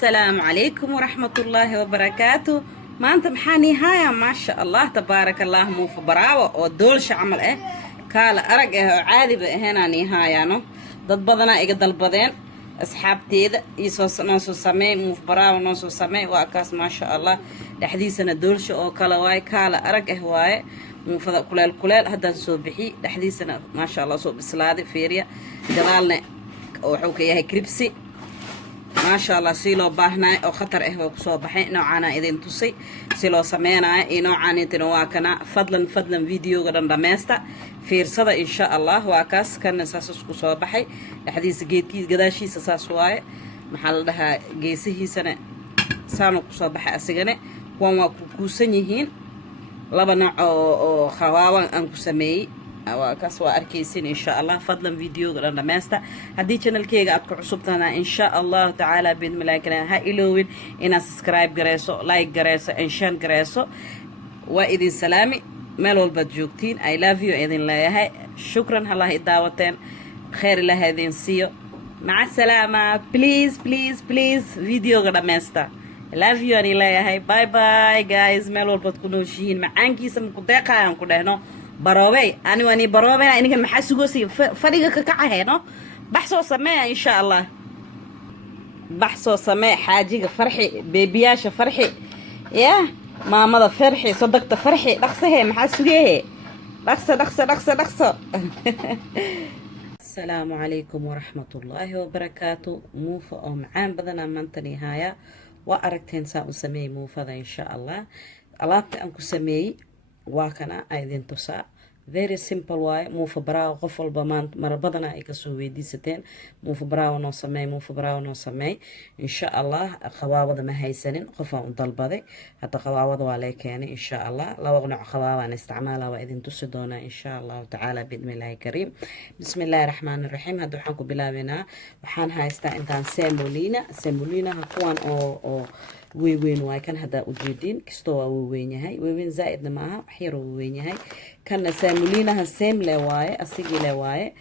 السلام عليكم ورحمة الله وبركاته. ما أنت محاني هاي ما شاء الله تبارك الله مو في براوة ودولش عمل كالا أرق عادي هنا نهايانو ضد بدنا إيقاد البدين أصحاب تيدا يسوس نوسو سمي مو في براوة نوسو سمي وأكاس ما شاء الله لحديثنا دولش أو كالا واي كالا أرق هواي مو فضا كلال هدا نسوبحي لحديثنا ما شاء الله صوب السلادة فيريا جلالنا وحوك إياها كريبسي ما شاء الله سيلو باهناي او خطر وكسو بحي نوعانا اذين تسي سيلو سميناي اي نوعاني تنواكنا فضلا فيديو قدن دميستا فيرصدا ان شاء الله واكاس كان ساسوس كسو بحي لحديث جيدكي قداشي ساساس واي محل لها جيسيهي سنة سانو كسو بحي اسيغاني وان واكوكوسن يهين لابا نوع او خواوان انكو سمي واكاس واركيسين ان شاء الله فضلا فيديو قدن دميستا هدي channel كيغا ادكو عصبتنا ان شاء الله تعالى بإذن ملاكنا ها إلوين إنا سبسكرايب قريسو لايك قريسو انشان قريسو وإذن سلامي ميلو البدجوكتين I love you إذن لا يهي شكرا الله إداوتين خير الله إذن سيو مع السلامة بليز فيديو قدن دميستا I love you أني لا يهي باي باي جايز ميلو البدكونوشين معانكي سمكو ديقا ينكو دهنو baroobey ani wani baroobeyna iniga maxaa sugoosi fadhiga ka kacaheeno baxsoo samee insha Allah baxsoo samee xaajiga farxi beebiyaasha farxi ya maamada farxi sadaqta farxi dhaqsahe maxaa sugeehe dhaqso السلام عليكم ورحمة الله وبركاته موفى معان بدنا منتني هايا وأركتين ساو سمي موفى إن شاء الله ألابت أنكو سمي واكنا ايدين توسا very simple واي مو فبراو قفل بمان مر بدنا اي كسو ويديستين مو فبراو نو سمي ان شاء الله خواوض ما هيسنين قفا ضلبدي حتى خواوض عليك يعني ان شاء الله لو نوع خواوض استعمالها وايدين تسدونا ان شاء الله تعالى باذن الله الكريم بسم الله الرحمن الرحيم هادو حانكو بلاوينا وحان هايستا انتان سيمولينا هكوان او وين واي كان هذا وجدين كستوا وين زائد معها حير وين كان سامولينا هالسام لواي أسيجي لواي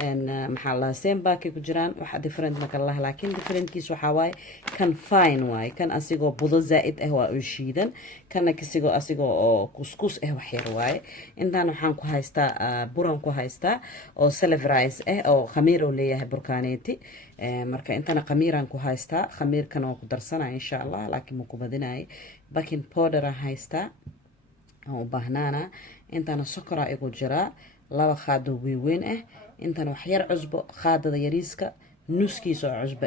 ان محلها سام باكي كجران واحد ديفرنت مك الله لكن ديفرنت كيسو حواي كان فاين واي كان أسيجو بضو زائد هو وشيدا كان كسيجو أسيجو كسكس هو حير واي إنتان وحنكو هايستا برانكو هايستا أو سلف رايس أو خميرو ليه بركانيتي marka intana khamiiraan ku haystaa khamiirkan oo ku darsanaa insha Allah laakiin ma ku badinaay baking powder haystaa oo baahnaana intana sokora igu jira laba qaado weyn intana wax yar cusbo qaadada yariiska nuskiisa cusbo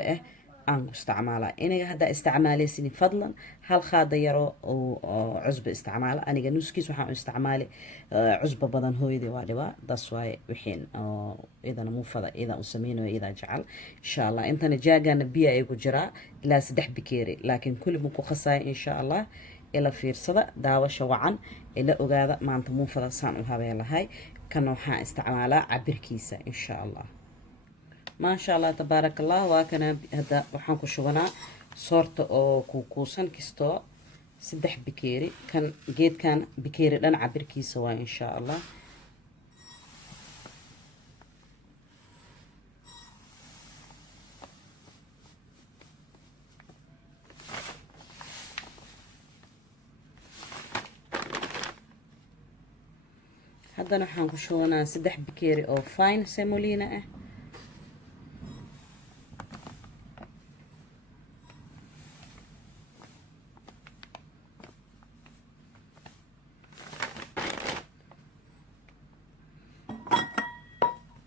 aan isticmaalaa iniga hada isticmaalaysin fadlan hal qaada yaro oo cusbo isticmaala aniga nuskiisa waxaan isticmaalay cusbo badan hooyadii waa dhiba das waay wixiin oo idana muufada ida u sameeyno ida jecel insha Allah intana jaagana biya ay ku jira ilaa 3 bikeeri laakiin kulli ma ku qasay insha Allah ila fiirsada daawasho wacan ila ogaada maanta muufada saan u habeelahay kan waxaan isticmaalaa cabirkiisa insha Allah ما شاء الله تبارك الله وكنا هذا وحنكو شغنا صورت أو كوكوسن كستو 6 بكيري كان جيد كان بكيري لنا عبر كيسوا إن شاء الله هذا نحن كشونا 6 بكيري أو فاين سيمولينا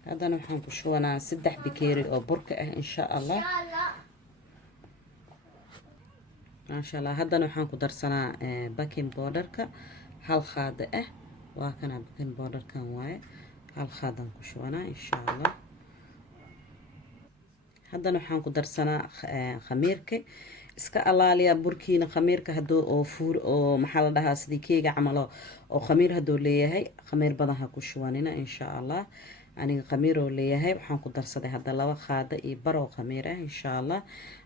هذا نحن كشونا 6 بكيري أو بركة إن شاء الله ما شاء الله هذا نحن كدرسنا باكين بودركا هل خاد وكنا باكين بودركا واي هل خاد كشونا إن شاء الله هذا نحن كدرسنا خميرك iska alaaliya burkiina khamiirka haduu oo fuur oo maxaa la dhahaa sidii keega camalo oo khamiir haduu leeyahay khamiir badan ha ku shuwanina insha Allah aniga khamiir oo leeyahay waxaan ku darsaday hada laba qaada iyo baro khamiir insha Allah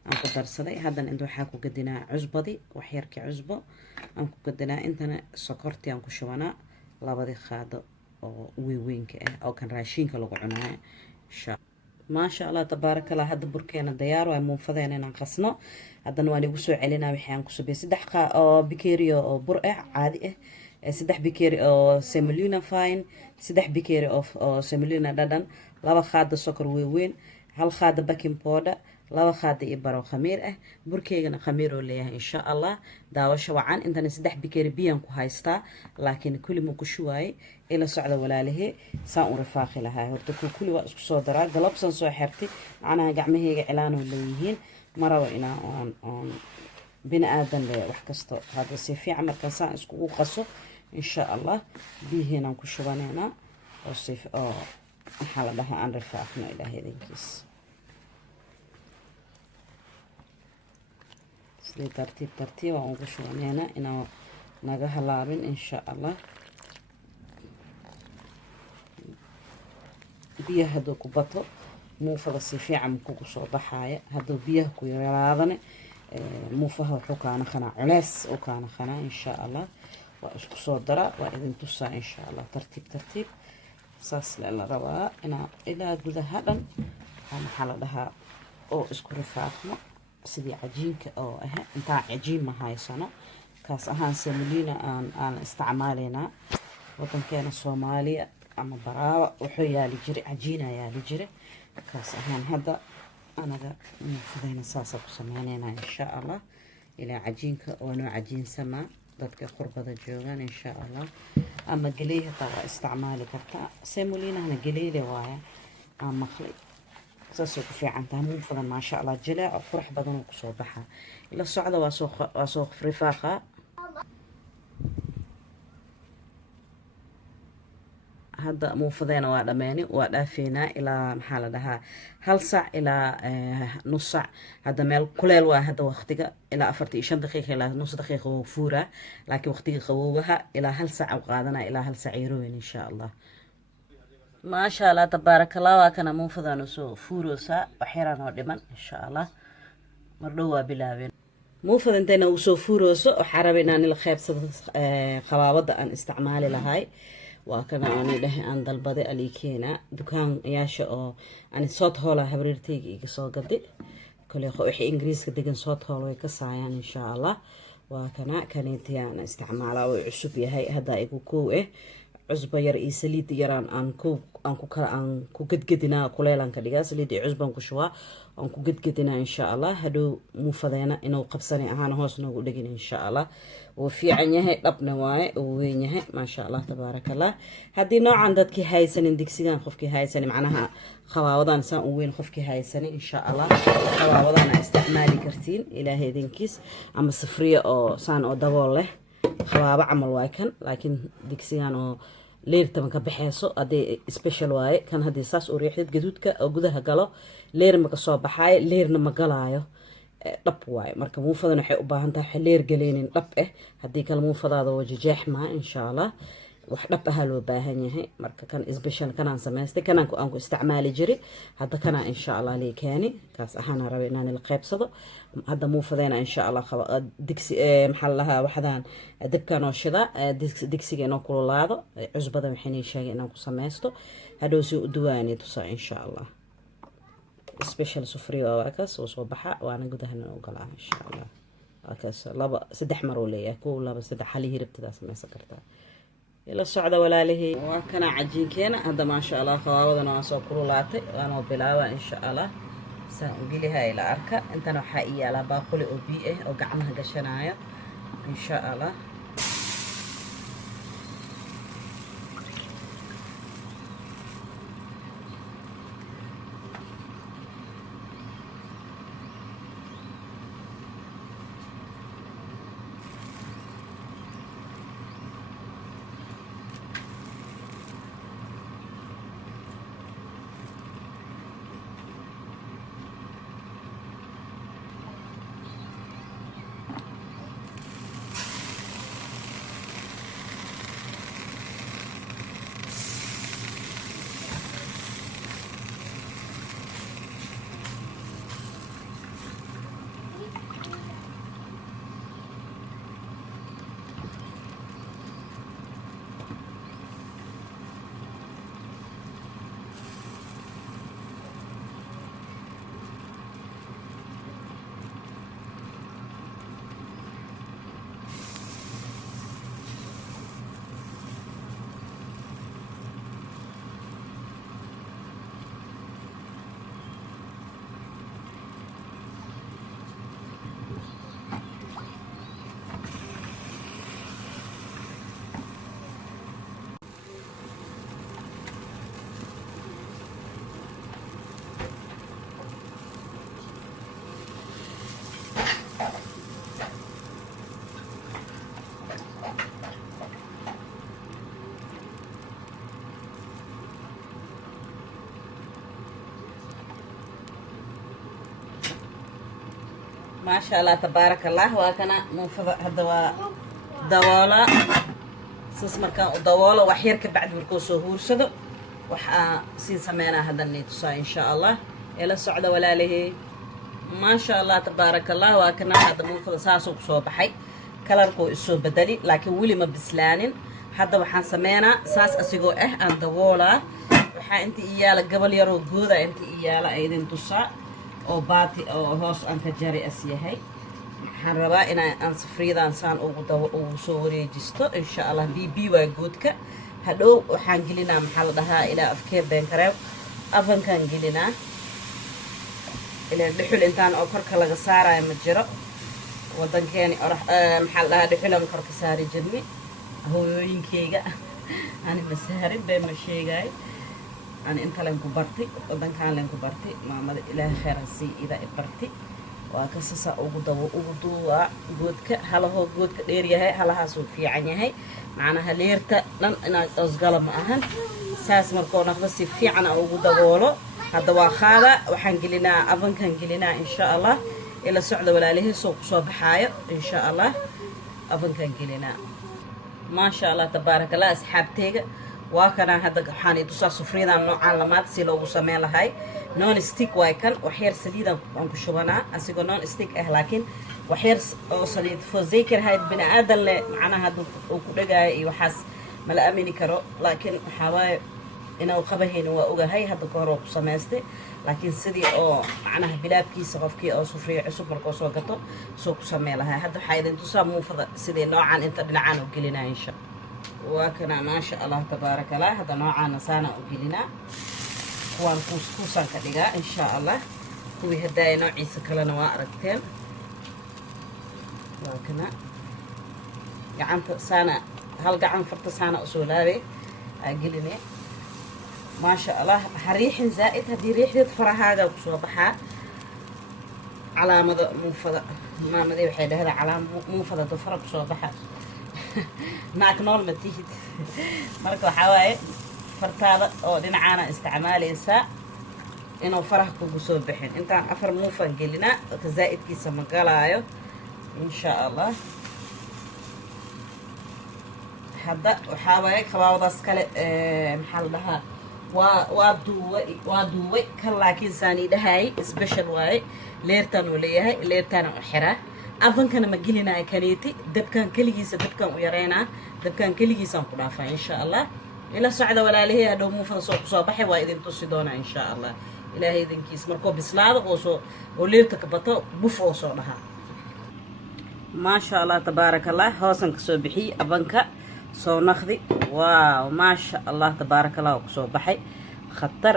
aan ku darsaday hadan inta waxa ku gadinaa cusbadi wax yarkii cusbo aan ku gadinaa intana sokorti aan ku shubanaa labadii qaado oo weynka oo kan raashinka lagu cunaa insha maasha allah tabaaraka allah. hadda burkeena diyaar waa muufadeen inaan qasno. haddana waan igu soo celinaa wixii aan ku subiyay 3 oo bikeeri oo bur ah caadi ah, 3 bikeeri oo semolina fine, 3 bikeeri oo semolina dhadhan, 2 qaado sokor weyn, 1 qaado baking powder, 2 qaado iyo baro khamiir ah. burkeygana khamiir oo leeyahay insha allah. daawasho wacan. intana 3 bikeeri biyaan ku haystaa, laakiin kulli ma ku shuwaayay. ila socda walaalihii saan u rifaaqi lahaa. horta kulli waa isku soo daraa. galabsan soo xirtay macnaha gacmahayga cilaano leeyihiin. maraba inaa on bini aadan le wax kasto hadda si fiican markaan saan iskugu qaso insha allah. biyihiinaan ku shubaneynaa oo maxaa la dhahaa aan rifaaqno ilaahay idinkiis. sidii tartiib tartiib aan ugu shubaneynaa inaan naga halaabin insha allah. biyaha hadduu ku bato muufada si fiican kugu soo baxaaya. hadduu biyaha ku yaraadane muufaha wuxuu kaana qanaa culeys u kaana qanaa insha allah. waa isku soo daraa waa idin tusaa insha allah tartiib tartiib. saas la rabaa inaa ilaa gudaha dhan maxaa la dhahaa oo isku rifaaqno sidii cajiinka oo ah. intaan cajiin ma haysano kaas ahaan semolina aan isticmaalaynaa. wadankeena soomaaliya ama baraawa wuxuu yaali jiray cajiina yaali jiray. kaas ahaan hadda anaga muufadayna saasa ku sameyneynaa insha allah. ilaa cajiinka oo noo cajiinsamaa dadka qurbada joogaan insha allah. ama galey hataa waa isticmaali kartaa. semolinahana galeyle waaya aan maqlay. saasay ku fiican tahay muufadan maasha allah. jilaac qurux badan oo kusoo baxaa. ila socda waa soo rifaaqa. hadda muufadeena waa dhameeni waa dhaafeynaa ilaa maxaa la dhahaa 1 saac ilaa nus saac. hadda meel kuleel waa hadda waqtiga ilaa 45 daqiiqo ilaa nus daqiiqo oo fuura. laakiin waqtiga qabowgaha ilaa 1 saac u qaadana ilaa 1 saac yarooyin insha allah. maasha allah tabaaraka allah. waa kana muufadan soo fuuroosa waxyaraan oo dhiman insha allah. mardhow waa bilaabeen muufada intayna uu soo fuurooso waxaa rabay inaan ila qaybsado qabaabada aan isticmaali lahay. waa kana aan dhahay aan dalbaday alikeena dukaan yaasha oo aan soot hoola habriirtayga iga soo gaday. kale wixii ingiriiska degan soot hool way ka saayaan insha allah. waa kana kaneetiyaan isticmaalaa way cusub yahay hadda igu koow cusba yar iyo saliid yaraan aan ku gadgadinaa kuleelan ka dhigaa. saliid iyo cusbaan ku shubaa aan ku gadgadinaa insha allah. hadhow muufadeena inuu qabsanay ahaan hoos noogu dhegin insha allah. wuu fiican yahay dhabna waaye uu weyn yahay maasha allah tabaaraka allah. haddii noocan dadkii haysanin digsigan qofkii haysanin macnaha qabaabadan saan u weyn qofkii haysanin insha allah qabaabadan isticmaali kartiin ilaahay idinkiis. ama safriya oo saan oo dabool leh qabaabo camal waay kan. laakiin digsigan oo leertama ka baxeyso hadday special waaye kan. haddii saas u riixdid gaduudka oo gudaha galo leer ma ka soo baxaayo leerna ma galaayo dhab waaye. marka muufadan waxay u baahan tahay leer galeynin dhab haddii kale muufadaada waa jajeex maa insha allah. wax dhab ahaa loo baahan yahay. marka kan special kanaan samaystay kanaan aan ku isticmaali jiray. hadda kanaa insha allah lii keeni kaas ahaana rabay inaan ila qaybsado. hadda muufadeena insha allah digsi maxaa la dhahaa waxdaan dabkaan oo shida digsiga inoo kululaado. cusbada waxaan sheegay inaan ku samaysto hadhow si u duwaani tusa insha allah. special sufriyo waa kaas soo baxa waana gudahana u galaa insha allah. waa kaas 3 mar oo leeyahay 1 2 3 hal hiribtada samaysan kartaa. ila socda walaalihii waa kana cajiinkeena hadda maasha allah qabaabadan waa soo kululaatay waana bilaabaa insha allah. saan u gelihaa ila arka. intana waxaa ii yaala baaquli oo biyo oo gacmaha gashanaayo insha allah. ما شاء الله تبارك الله وكنا موفضة هذا ودوالا سس مركان ودوالا وحيرك بعد مركو سهور سدو وحا سين سمينا هذا النيتوسا إن شاء الله إلى السعودة ولا له ما شاء الله تبارك الله وكنا هذا موفضة ساسو صوبحي كلامكو السو بدلي لكن ولي ما بسلانين هذا وحان سمينا ساس أسيقو أن دوالا وحا انت إيالا قبل يرو قودا انت إيالا أيدين توسا oo baati oo hoos aan ka jari asyahay waxaan rabaa inaan safriidaan saan ugu soo wareejisto insha Allah bb waa goodka hadhow waxaan gelinaa maxaa la dhahaa ilaa afkee been kareeb afankan gelinaa ilaa dhuxul intaan oo korka laga saarayo ma jiro wadankeeni maxaa la dhahaa dhuxulan korka saari jirnay hooyooyinkeyga ani masaarin been ma sheegay أنا أنت لين كبرتي ودن كان لين كبرتي ما مد إله خير سي إذا إبرتي وكسس أوجدوا جودك هلا هو جودك ديريه هاي هلا هاسود في عينيه هاي معناها ليرتا لن أنا أصقل معهن ساس مركون أخذ في عنا أوجدوا ولا هذا وخاله وحنجلنا أبن كان جلنا إن شاء الله إلى سعد ولا له سوق صباحية إن شاء الله أبن كان جلنا ما شاء الله تبارك الله أصحاب تيجا وكان هذا حاني توسع سفريدا نوع علامات سيلو وسميلا هاي نون ستيك وايكن وحير سليدا أنكو شبنا أسيقو نون ستيك لكن وحير سليد فوزيكر هاي بني آدم اللي معنا هذا وكبقى يوحس ملا أميني كرو لكن حواي إنه قبهين وأوجا هاي هذا كهرو سماستي لكن سيدي أو معناها بلاب كيس غفكي أو سفري عصب مركو سوقته سوق سميلا هاي هذا حايد توسع مو فض سيدي نوعا أنت بنعانو قلنا إن شاء الله وكنا ما شاء الله تبارك الله هذا نوعا نسانا وقلنا وان كوسكوسا كدغا ان شاء الله كوي هداي نوعي سكلنا واركتين وكنا gacanta saana hal gacan farta saana u soo laabay agelinay ma sha Allah xariixin zaa'id hadii riixdeed farahaaga ku soo baxaa calaamada muufada maamadii waxay dhahdaan calaamad muufada dafar ku soo baxaa naak nool ma tihid marka waxa waaye fartaada oo dhinacaana isticmaalaysa inuu faraha kugu soo bixin intaan afar muufan gelina ka zaa'idkiisa ma galaayo insha Allah hadda waxa waaye kabaawadaas kale maxaa la dhahaa waa duuway kan laakiin saani dhahay special waaye leertan uu leeyahay leertan u xiraa afankana ma gelinaa kaniiti dabkan kaligiisa dabkan u yareynaa dabkan kaligiisa ku dhaafaa insha Allah ila socda walaalahay hadhow muufada soo baxay waa idin tusi doonaa insha Allah ilaahay idinkiis markoo bislaado oo leerta ka bato buf oo soo dhaha ma sha Allah tabarakallah hoosan ka soo bixi afanka soo naqdi waaw ma sha Allah tabarakallah ku soo baxay khatar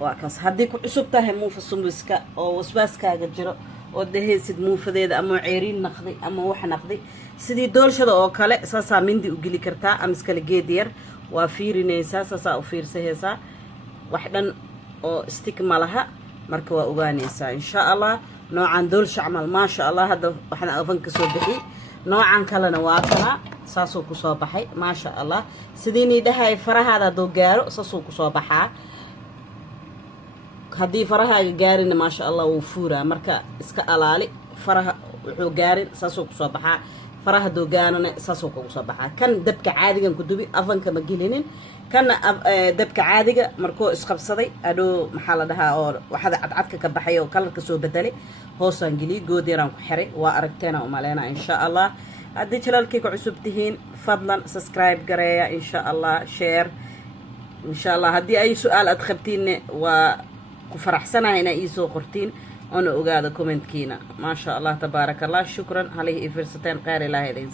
waa kaas hadii ku cusub tahay muufa sumbiska oo waswaaskaaga jiro oo dahaysid muufadeeda ama ceeriin naqdi ama wax naqdi sidii doolshada oo kale saasa mindi u geli kartaa ama iskala geed yar waa fiirinaysaa saasa u fiirsahaysaa wax dhan oo stick malaha marka waa ogaanaysaa insha Allah noocan doolsha amal ma sha Allah hada waxna afanka soo bixi noocan kalena waa kana saasoo ku soo baxay ma sha Allah sidiini dhahay farahaada doo gaaro saasoo ku soo baxaa hadii farahaaga gaarin ma sha Allah wuu fuuraa marka iska alaali faraha wuxuu gaarin saasoo ku soo baxaa faraha doo gaarana saasoo ku soo baxaa kan dabka caadigan ku dubi afanka ma gelinin kan dabka caadiga markoo isqabsaday adoo maxaa la dhahaa oo waxada cadcadka ka baxay oo kalarka soo bedelay hoosaan geli goodeeraan ku xiray waa aragteena u maleena insha Allah haddii channelkayga cusub tihiin fadlan subscribe gareeya insha Allah share insha Allah haddii ay su'aal aad qabtiin waa ku faraxsanahay inay soo qortiin oo ogaada comment kiina ma sha Allah tabarakallah shukran alayhi ifirsateen qeer ilaahay idin